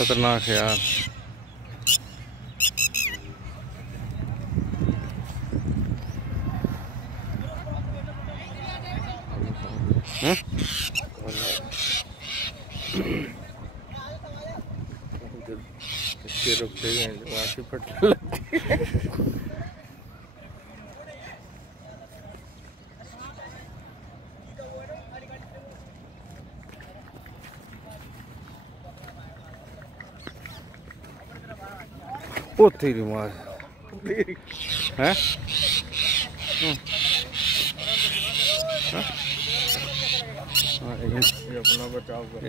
खतरनाक है यार। रुकते हैं फटने लगती है। ओ तेरी माँ है अपना बचाव कर।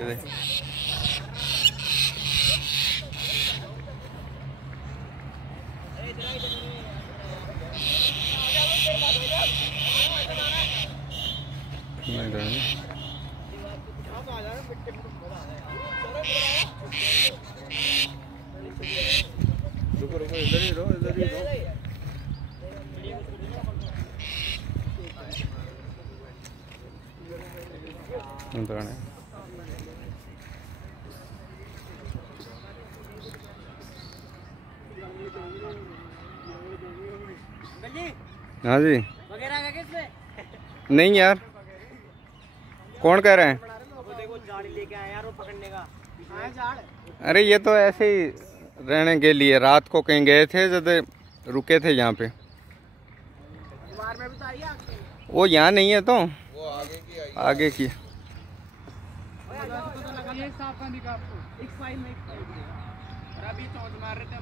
रुको रुको, इधर ही रहो, इधर ही रहो। हाँ जी, नहीं यार, कौन कह रहे हैं? अरे ये तो ऐसे ही रहने के लिए, रात को कहीं गए थे जब रुके थे यहाँ पे। वो यहाँ नहीं है तो वो आगे की अभी चौंच मार रहे थे हम।